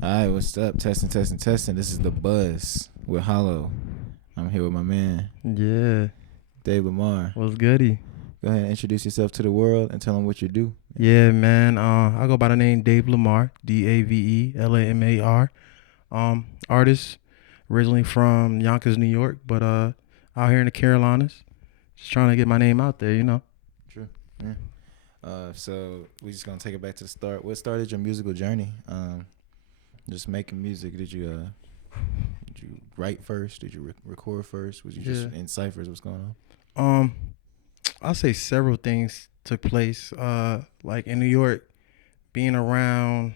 All right, what's up? Testing, testing, testing. This is the Buzz with Hollow. I'm here with my man, Yeah, Dave Lamar. what's goody? Go ahead and introduce yourself to the world and tell them what you do. Yeah, man. I go by the name Dave Lamar, DaveLamar. Artist, originally from Yonkers, New York, but out here in the Carolinas, just trying to get my name out there. True. Yeah. So we're just gonna take it back to the start. What started your musical journey? Just making music. Did you write first? Did you record first? Was you just Yeah. in ciphers? What's going on? Um, I'll say several things took place. Like in New York, being around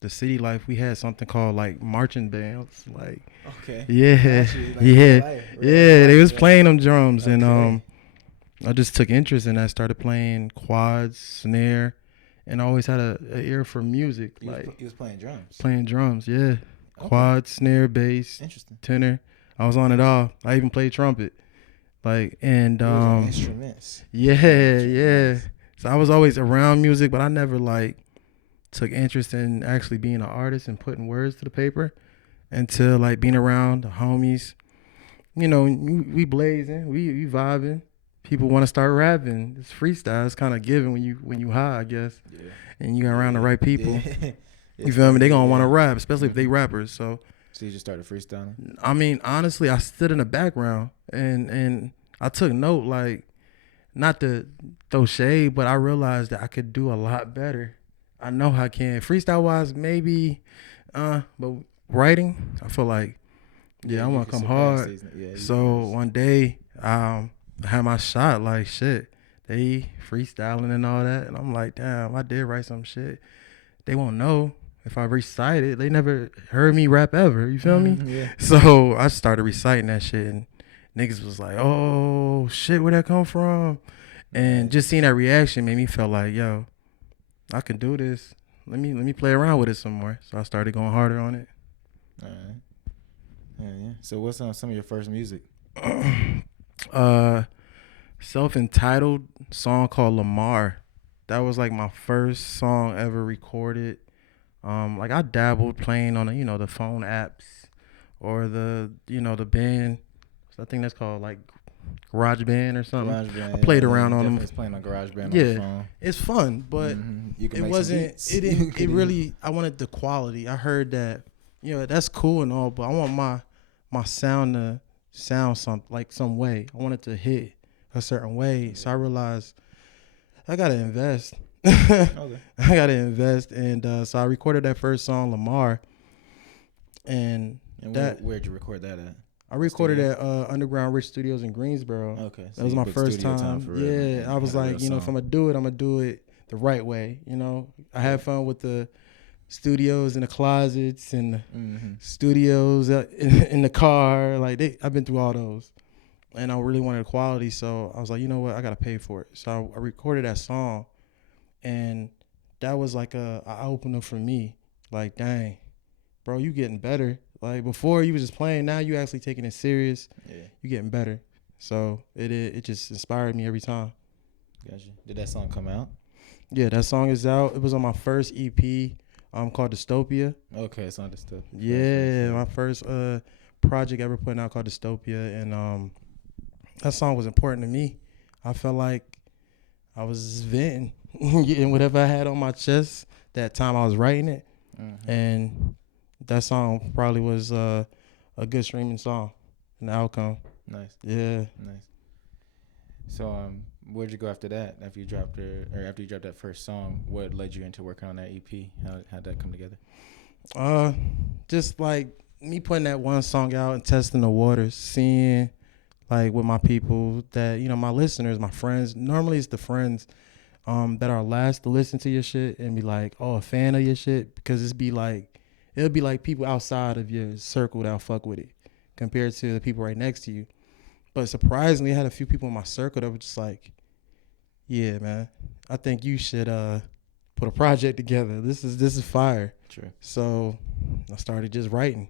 the city life, we had something called like marching bands. Like, Okay. yeah, Actually, like yeah, real life, yeah. They was yeah. playing them drums, and Okay. I just took interest in that. Started playing quads, snare, and I always had a ear for music, You was playing drums. playing drums. Yeah, Okay. quad, snare, bass, Interesting. tenor. I was on it all. I even played trumpet. And You was on instruments. yeah. Nice. So I was always around music, but I never took interest in actually being an artist and putting words to the paper until being around the homies. We blazing, we vibing. People want to start rapping. It's freestyle. It's kind of given when you high, I guess, Yeah. and you got around the right people. Yeah. You feel me? They gonna want to Yeah. rap, especially if they Mhm. rappers. So So you just started freestyling? I mean, honestly, I stood in the background and I took note, not to throw shade, but I realized that I could do a lot better. I know I can. Freestyle wise, maybe, but writing, I feel like, yeah, I You want to can come surpass hard. these. Yeah. So one day, I had my shot. Like shit, they freestyling and all that, and I'm like, damn, I did write some shit. They won't know if I recite it. They never heard me rap ever. You feel me? Yeah. So I started reciting that shit, and niggas was like, "Oh shit, where that come from?" And Nice. just seeing that reaction made me feel like, "Yo, I can do this. Let me play around with it some more." So I started going harder on it. All right. Yeah. So what's on some of your first music? uh, self-entitled song called Lamar. That was like my first song ever recorded. Like I dabbled playing on the phone apps or the band. I think that's called like Garage Band or something. GarageBand. I played Yeah, around you on definitely them. is playing on GarageBand on the Yeah, phone. it's fun, but You can it make some wasn't. beats. It You didn't. could It even- really. I wanted the quality. I heard that. That's cool and all, but I want my sound to sound some way. I want it to hit a certain way. So I realized I gotta invest. Okay. I gotta invest, and so I recorded that first song, Lamar, and And that where'd you record that at? I recorded Studio? at Underground Rich Studios in Greensboro. Okay. So That was you my put first studio time. for real Yeah, and I was had a like, real if I'm song. gonna do it, I'm gonna do it the right way. I had fun with the studios in the closets and the studios in the car. I've been through all those, and I really wanted quality. So I was like, you know what, I gotta pay for it. So I recorded that song, and that was like a eye opener for me. Like, dang, bro, you getting better. Like before, you was just playing. Now you actually taking it serious. Yeah. You getting better. So it just inspired me every time. Gotcha. Did that song come out? Yeah, that song is out. It was on my first EP, called Dystopia. Okay, it's on the stuff. Yeah, my first project ever putting out called Dystopia, and that song was important to me. I felt like I was venting, getting whatever I had on my chest that time I was writing it, and that song probably was a good streaming song, and the outcome. Nice. Yeah. Nice. So where'd you go after that? After you dropped that first song, what led you into working on that EP? How'd that come together? Just like me putting that one song out and testing the waters, seeing like with my people that my listeners, my friends. Normally it's the friends that are last to listen to your shit and be like, oh, a fan of your shit, because it'll be like people outside of your circle that'll fuck with it compared to the people right next to you. But surprisingly, I had a few people in my circle that were just like, yeah, man, I think you should put a project together. This is fire. True. So I started just writing,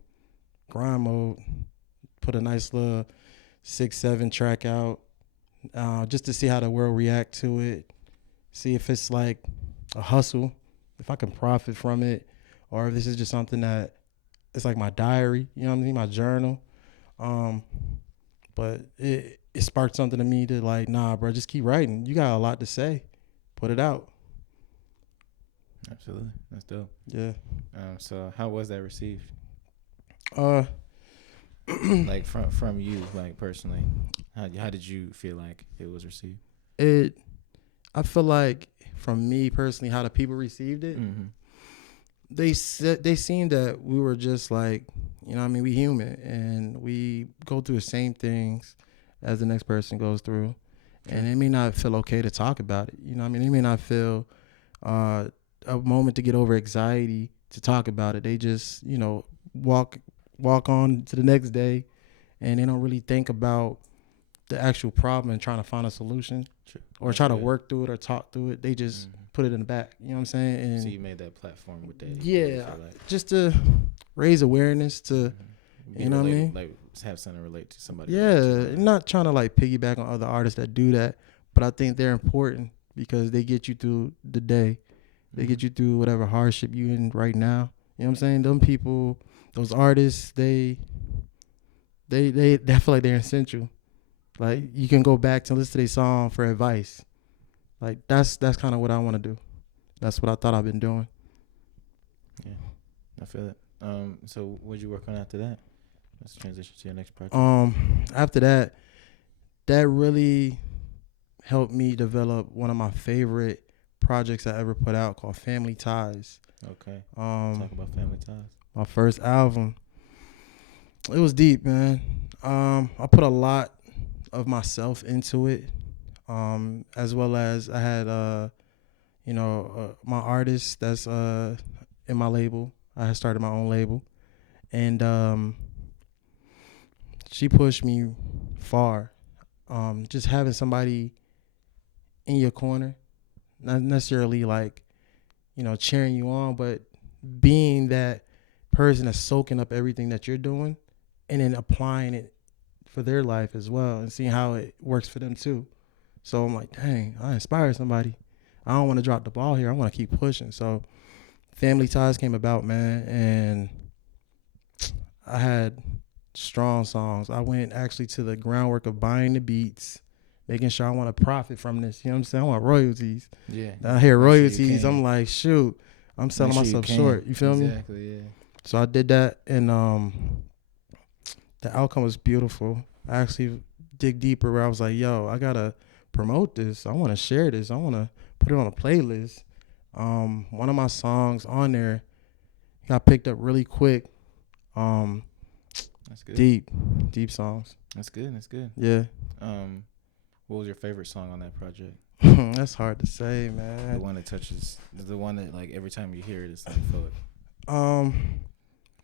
grind mode, put a nice little 6-7 track out, just to see how the world react to it, see if it's like a hustle, if I can profit from it, or if this is just something that it's like my diary, you know what I mean, my journal. But it sparked something to me to like, nah, bro, just keep writing. You got a lot to say, put it out. Absolutely, that's dope. Yeah. So how was that received? Uh, Like from you, like personally, how did you feel like it was received? it. I feel like from me personally, how the people received it, Mm-hmm. they seemed that we were just like, you know what I mean, we human and we go through the same things as the next person goes through. And it may not feel okay to talk about it. You know what I mean? They may not feel a moment to get over anxiety to talk about it. They just, you know, walk on to the next day and they don't really think about the actual problem and trying to find a solution or That's try to good. work through it or talk through it. They just put it in the back. You know what I'm saying? And So you made that platform with that. yeah, just to raise awareness to, Be you know what I relatable, mean? like have something to relate to somebody. Yeah, relate to. not trying to like piggyback on other artists that do that, but I think they're important because they get you through the day. They get you through whatever hardship you in right now. You know what I'm saying? Them people, those artists, they feel like they're essential. Like you can go back to listen to their song for advice. Like that's kind of what I want to do. That's what I thought I've been doing. Yeah, I feel it. So what'd you work on after that? Let's transition to your next project. After that, that really helped me develop one of my favorite projects I ever put out called Family Ties. Okay. Talk about Family Ties. My first album. It was deep, man. I put a lot of myself into it. As well as I had my artist that's in my label. I had started my own label. And she pushed me far. Just having somebody in your corner, not necessarily like, you know, cheering you on, but being that person that's soaking up everything that you're doing and then applying it for their life as well and seeing how it works for them too. So I'm like, dang, I inspired somebody. I don't want to drop the ball here. I want to keep pushing. So Family Ties came about, man, and I had strong songs. I went actually to the groundwork of buying the beats, making sure I want to profit from this. You know what I'm saying? I want royalties. Yeah. I hear Make sure you royalties. can. I'm like, shoot, I'm selling Make sure you myself can. short. You feel me? Exactly. Yeah. So I did that, and the outcome was beautiful. I actually dig deeper where I was like, yo, I gotta promote this. I want to share this. I want to put it on a playlist. One of my songs on there got picked up really quick. That's good. Deep songs. That's good. That's good. Yeah. What was your favorite song on that project? That's hard to say, man. The one that touches, the one that like every time you hear it, it's like you feel it.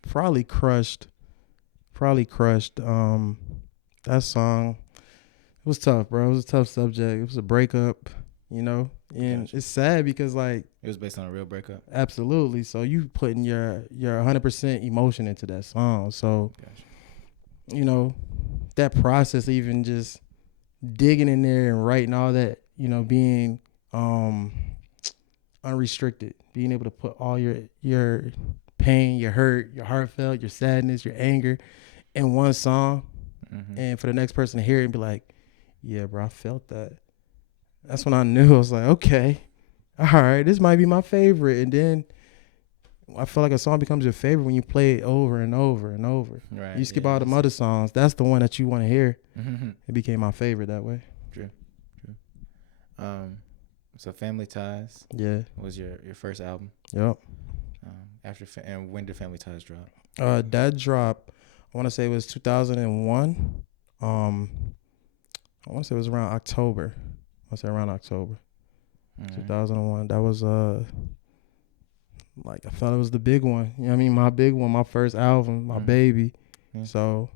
Probably crushed. That song, it was tough, bro. It was a tough subject. It was a breakup, you know, and Gotcha. it's sad because like It was based on a real breakup. absolutely. So you putting your 100% emotion into that song. So, Gotcha. you know, that process, even just digging in there and writing all that, you know, being unrestricted, being able to put all your pain, your hurt, your heartfelt, your sadness, your anger in one song, and for the next person to hear it and be like, yeah, bro, I felt that. That's when I knew. I was like, okay, all right, this might be my favorite. And then I feel like a song becomes your favorite when you play it over and over and over. Right. You skip all the other songs. That's the one that you want to hear. Mm-hmm. It became my favorite that way. True. So Family Ties. Yeah. Was your first album. Yep. And when did Family Ties drop? That drop, I want to say it was 2001. I want to say it was around October. 2001. That was like I felt it was the big one. You know what I mean? My big one, my first album, my baby. Yeah. So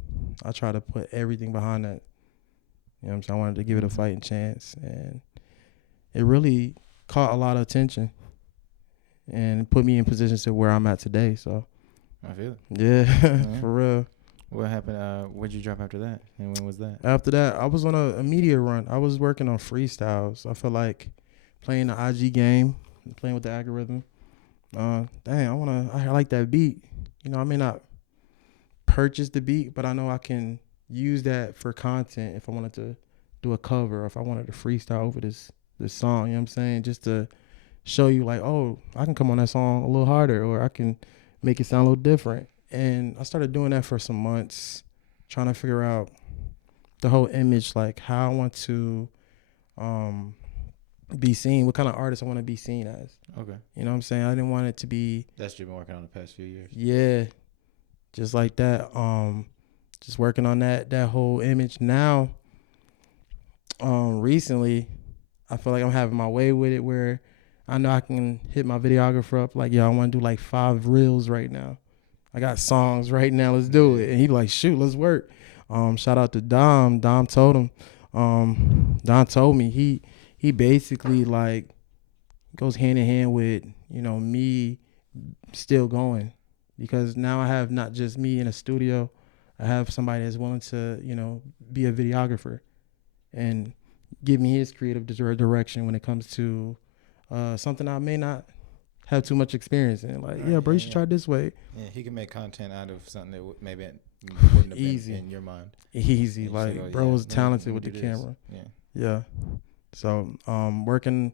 I try to put everything behind that. You know what I'm saying? I wanted to give it a fighting chance, and it really caught a lot of attention and put me in positions to where I'm at today. So I feel it. Yeah, for real. What happened? Where'd you drop after that? And when was that? After that, I was on a media run. I was working on freestyles. I feel like playing the IG game, playing with the algorithm. Dang, I like that beat. You know, I may not purchase the beat, but I know I can use that for content if I wanted to do a cover or if I wanted to freestyle over this song. You know what I'm saying? Just to show you like, oh, I can come on that song a little harder, or I can make it sound a little different. And I started doing that for some months, trying to figure out the whole image, like how I want to um be seen, what kind of artist I want to be seen as. Okay. You know what I'm saying? I didn't want it to be, That's what you've been working on the past few years. yeah, just like that. Just working on that whole image. Now, recently, I feel like I'm having my way with it where I know I can hit my videographer up like, yo, I want to do like 5 reels right now. I got songs right now. Let's do it. And he be like, shoot, let's work. Shout out to Dom. Dom told him. Dom told me he basically like goes hand in hand with, you know, me still going, because now I have not just me in a studio. I have somebody that's willing to, you know, be a videographer and give me his creative direction when it comes to something I may not have too much experience in. Like, yeah, bro, you should try it this way. Yeah, he can make content out of something that maybe wouldn't have Easy. been in your mind. Easy. And Like, say, oh, bro's yeah, talented let me with the do this. camera. Yeah. Yeah. So, working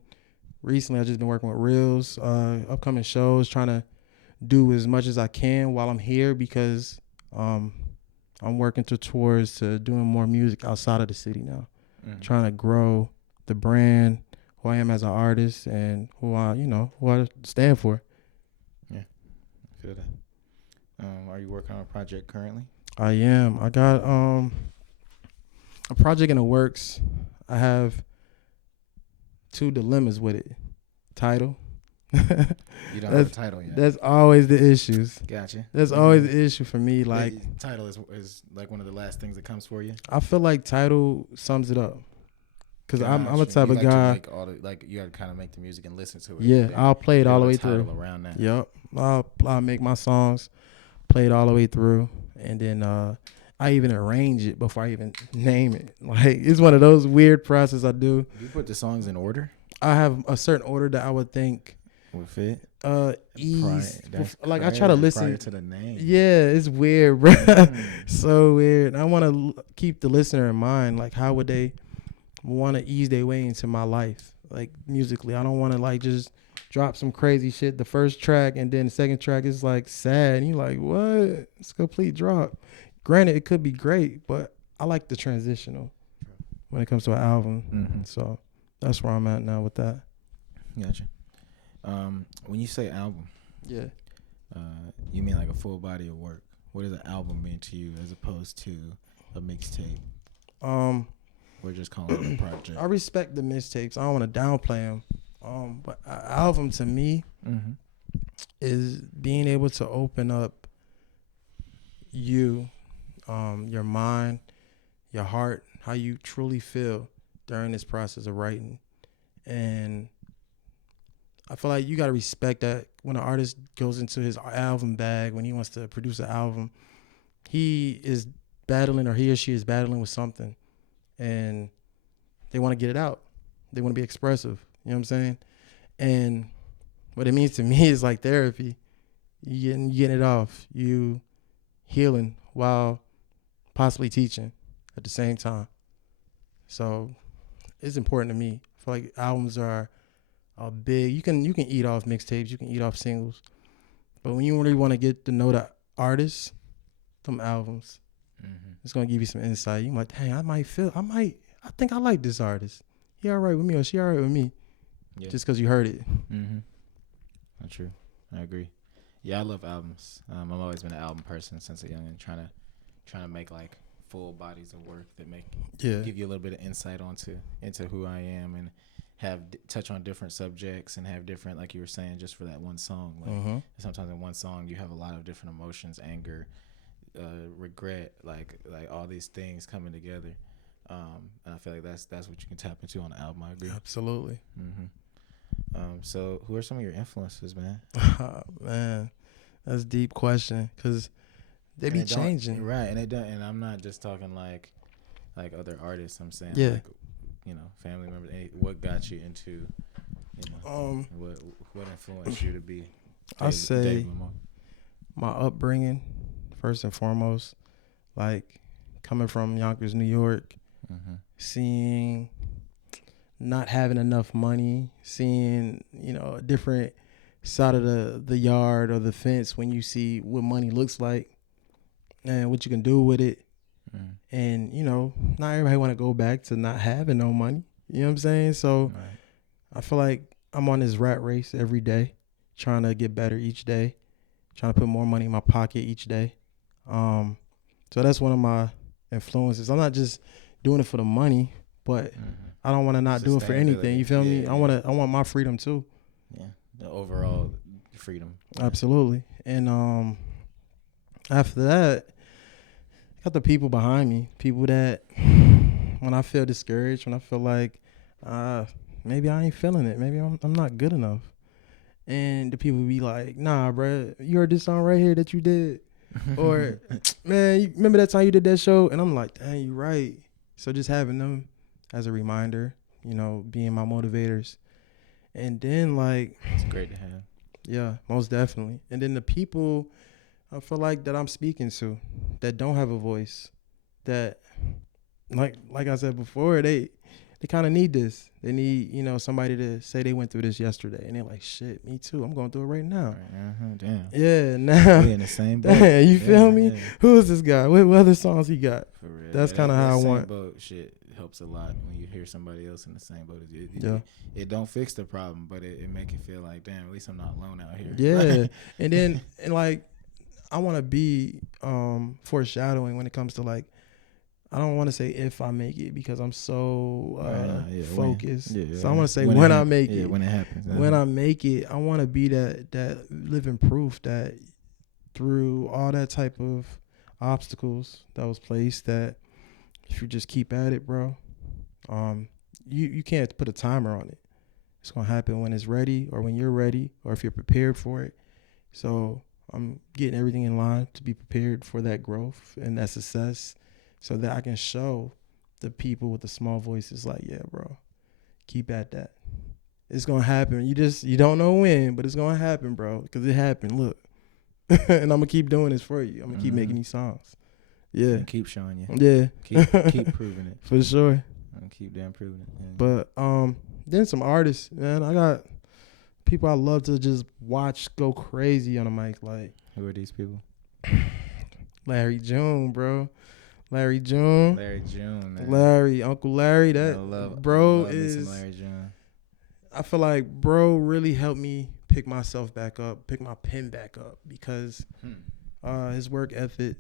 recently, I've just been working with reels, upcoming shows, trying to do as much as I can while I'm here, because I'm working towards doing more music outside of the city now. Mm-hmm. Trying to grow the brand, who I am as an artist, and who I stand for. Yeah, I feel that. Are you working on a project currently? I am. I got a project in the works. I have 2 dilemmas with it. Title. You don't have a title yet. That's always the issues. Gotcha. That's always the issue for me. Like, title is like one of the last things that comes for you. I feel like title sums it up. Cause Gotcha. I'm a type You of like guy. To make all you gotta kind of make the music and listen to it. Yeah, I'll play it all the way through. Around that. Yep, I'll make my songs, play it all the way through, and then I even arrange it before I even name it. Like, it's one of those weird processes I do. Do you put the songs in order? I have a certain order that I would think would fit. Ease. Like, I try to listen prior to the name. Yeah, it's weird, bro. So weird. I want to keep the listener in mind. Like, how would they want to ease their way into my life, like musically? I don't want to like just drop some crazy shit the first track and then the second track is like sad and you like, what? It's a complete drop. Granted, it could be great, but I like the transitional when it comes to an album. Mm-hmm. So that's where I'm at now with that. Gotcha. When you say album, Yeah, you mean like a full body of work? What does an album mean to you as opposed to a mixtape? We're just calling it a project. I respect the mixtapes. I don't want to downplay them. But an album to me is being able to open up you, your mind, your heart, how you truly feel during this process of writing. And I feel like you got to respect that when an artist goes into his album bag, when he wants to produce an album, he is battling, or he or she is battling with something, and they want to get it out. They want to be expressive. You know what I'm saying? And what it means to me is like therapy. You getting it off. You healing while possibly teaching at the same time. So it's important to me. I feel like albums are big. You can eat off mixtapes. You can eat off singles. But when you really want to get to know the artist, them albums, it's going to give you some insight. You might, hey, I think I like this artist. He all right with me, or she all right with me. Yeah. Just because you heard it. Not true. I agree. Yeah, I love albums. I've always been an album person since a youngin', trying to make like full bodies of work that give you a little bit of insight into who I am, and have touch on different subjects and have different, like you were saying, just for that one song. Like sometimes in one song you have a lot of different emotions, anger, regret, like all these things coming together. And I feel like that's what you can tap into on an album. I agree. Absolutely. So who are some of your influences, man? Man, that's a deep question, because they be changing. Right, and they don't. And I'm not just talking like other artists. I'm saying, yeah, like, family members. What got you into, what influenced you to be I say Dave Lamar. my upbringing, first and foremost, like coming from Yonkers, New York, seeing not having enough money, seeing, a different side of the yard or the fence when you see what money looks like and what you can do with it. And, not everybody want to go back to not having no money. You know what I'm saying? So I feel like I'm on this rat race every day, trying to get better each day, trying to put more money in my pocket each day. So that's one of my influences. I'm not just doing it for the money, but I don't want to not do it for anything. You feel me? I want my freedom too. Yeah, the overall freedom. Absolutely. And after that, I got the people behind me. People that when I feel discouraged, when I feel like maybe I ain't feeling it, maybe I'm not good enough, and the people be like, "Nah, bro, you heard this song right here that you did." Or, man, you remember that time you did that show? And I'm like, dang, you right. So just having them as a reminder, being my motivators. And then, like, it's great to have. Yeah, most definitely. And then the people I feel like that I'm speaking to that don't have a voice, that, like I said before, they kind of need this. They need, somebody to say they went through this yesterday. And they're like, shit, me too. I'm going through it right now. Damn. Yeah, now. We in the same boat. Damn, you feel me? Yeah. Who is this guy? What other songs he got? For real. That's kind of how I want. Boat shit helps a lot when you hear somebody else in the same boat as you. It don't fix the problem, but it make you feel like, damn, at least I'm not alone out here. Yeah. and like, I want to be foreshadowing when it comes to, like, I don't want to say if I make it because I'm so focused. So I want to say when I make it. When it happens. When I make it, I want to be that living proof that through all that type of obstacles that was placed, that if you just keep at it, bro, you can't put a timer on it. It's going to happen when it's ready or when you're ready or if you're prepared for it. So I'm getting everything in line to be prepared for that growth and that success, so that I can show the people with the small voices like, yeah, bro, keep at that. It's going to happen. You don't know when, but it's going to happen, bro, because it happened. Look. And I'm going to keep doing this for you. I'm going to keep making these songs. Yeah. And keep showing you. Yeah. Keep proving it. For sure. And keep damn proving it. Yeah. But then some artists, man. I got people I love to just watch go crazy on the mic. Like, who are these people? Larry June, bro. Larry June, man. Uncle Larry, that bro is. Larry June. I feel like bro really helped me pick myself back up, pick my pen back up, because his work ethic,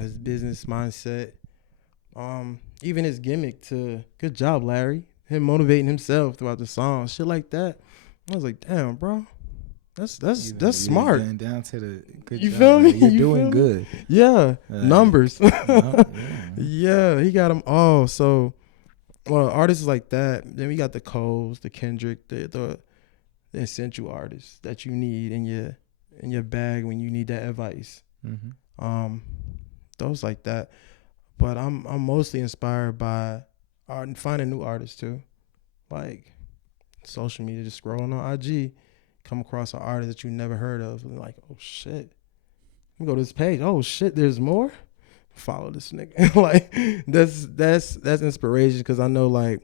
his business mindset, even his gimmick to good job, Larry. Him motivating himself throughout the song, shit like that. I was like, damn, bro. That's smart. Down to the good you job, feel me? You're doing good. Yeah, numbers. Yeah. Yeah, he got them all. So, well, artists like that. Then we got the Coles, the Kendrick, the essential artists that you need in your bag when you need that advice. Those like that. But I'm mostly inspired by art and finding new artists too, like social media, just scrolling on IG. Come across an artist that you never heard of, and like, oh shit, let me go to this page. Oh shit, there's more. Follow this nigga. Like, that's inspiration, because I know, like,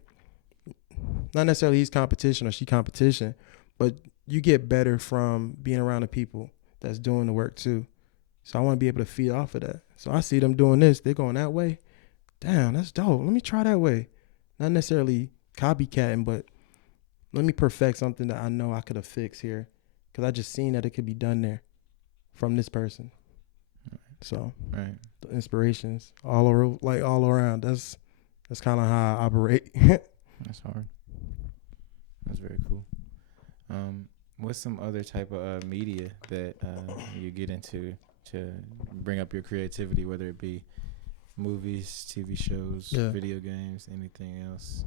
not necessarily he's competition or she competition, but you get better from being around the people that's doing the work too. So I want to be able to feed off of that. So I see them doing this, they're going that way. Damn, that's dope. Let me try that way. Not necessarily copycatting, but let me perfect something that I know I could have fixed here, because I just seen that it could be done there from this person. So the inspirations all around. That's kind of how I operate. That's hard. That's very cool. What's some other type of media that you get into to bring up your creativity, whether it be movies, TV shows, video games, anything else,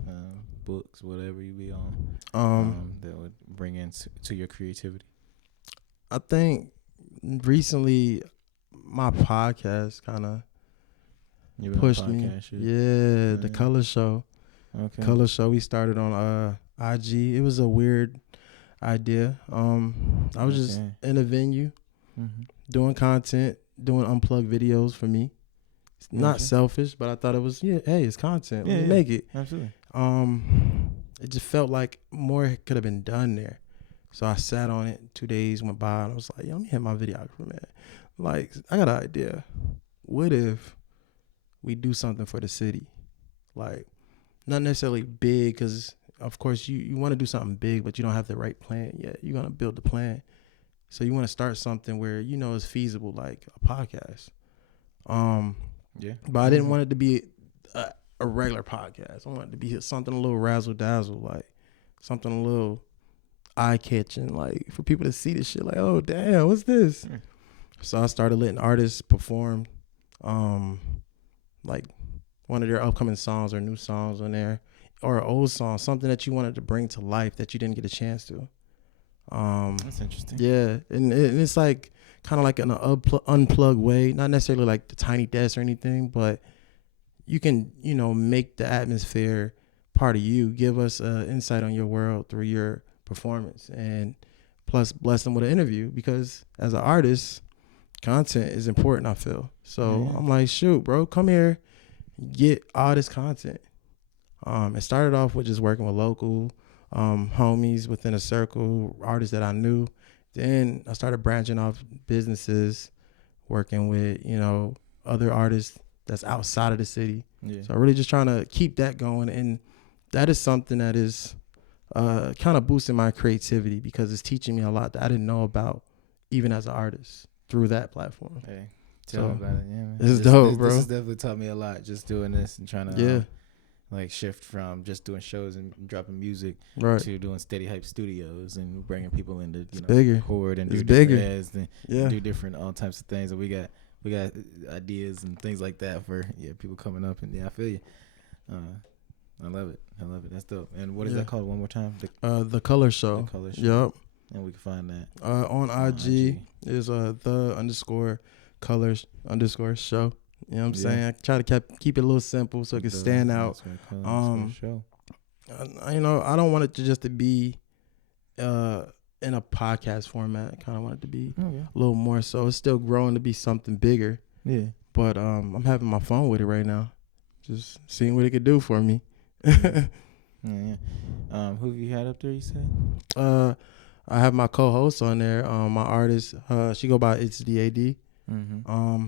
books, whatever you be on, that would bring in to your creativity? I think recently my podcast kind of pushed me. Yeah, the Color Show. Okay. Color Show. We started on IG. It was a weird idea. I was just Okay. in a venue Mm-hmm. doing content, doing unplugged videos for me. It's not Okay. selfish, but I thought it was hey, it's content. Let me Yeah, make it. absolutely. It just felt like more could have been done there. So I sat on it. 2 days went by, and I was like, yo, let me hit my videographer, man. Like, I got an idea. What if we do something for the city? Like, not necessarily big, because of course you want to do something big, but you don't have the right plan yet. You're gonna build the plan, so you want to start something where you know it's feasible, like a podcast. Yeah. But I didn't want it to be a regular podcast. I wanted it to be something a little razzle dazzle, like something a little eye catching, like for people to see this shit. Like, oh damn, what's this? Yeah. So I started letting artists perform, like one of their upcoming songs or new songs on there, or an old song, something that you wanted to bring to life that you didn't get a chance to. That's interesting. Yeah, and it's like kind of like an unplugged way, not necessarily like the Tiny Desk or anything, but you can, make the atmosphere part of you. Give us insight on your world through your performance, and plus bless them with an interview, because as an artist, content is important, I feel. So Yeah. I'm like, shoot, bro, come here, get all this content. It started off with just working with local homies within a circle, artists that I knew. Then I started branching off businesses, working with, other artists that's outside of the city. Yeah. So I'm really just trying to keep that going. And that is something that is kind of boosting my creativity, because it's teaching me a lot that I didn't know about even as an artist through that platform. Hey, tell me about it. Yeah, man. This is dope, bro. This has definitely taught me a lot, just doing this and trying to like shift from just doing shows and dropping music to doing Steady Hype Studios and bringing people in to bigger. record and It's do bigger. different ads and do different all types of things. And we got ideas and things like that for people coming up, and I feel you. I love it. That's dope. And what is that called one more time? The Color Show. The Color Show. Yep. And we can find that on IG is the _colors_ show. You know what I'm saying? I try to keep it a little simple so it can stand out. Show. I don't want it to just to be in a podcast format. I kind of want it to be a little more so. It's still growing to be something bigger. Yeah. But I'm having my fun with it right now. Just seeing what it could do for me. Yeah. Who have you had up there, you said? I have my co-host on there, my artist. She go by It's DAD. Mm-hmm.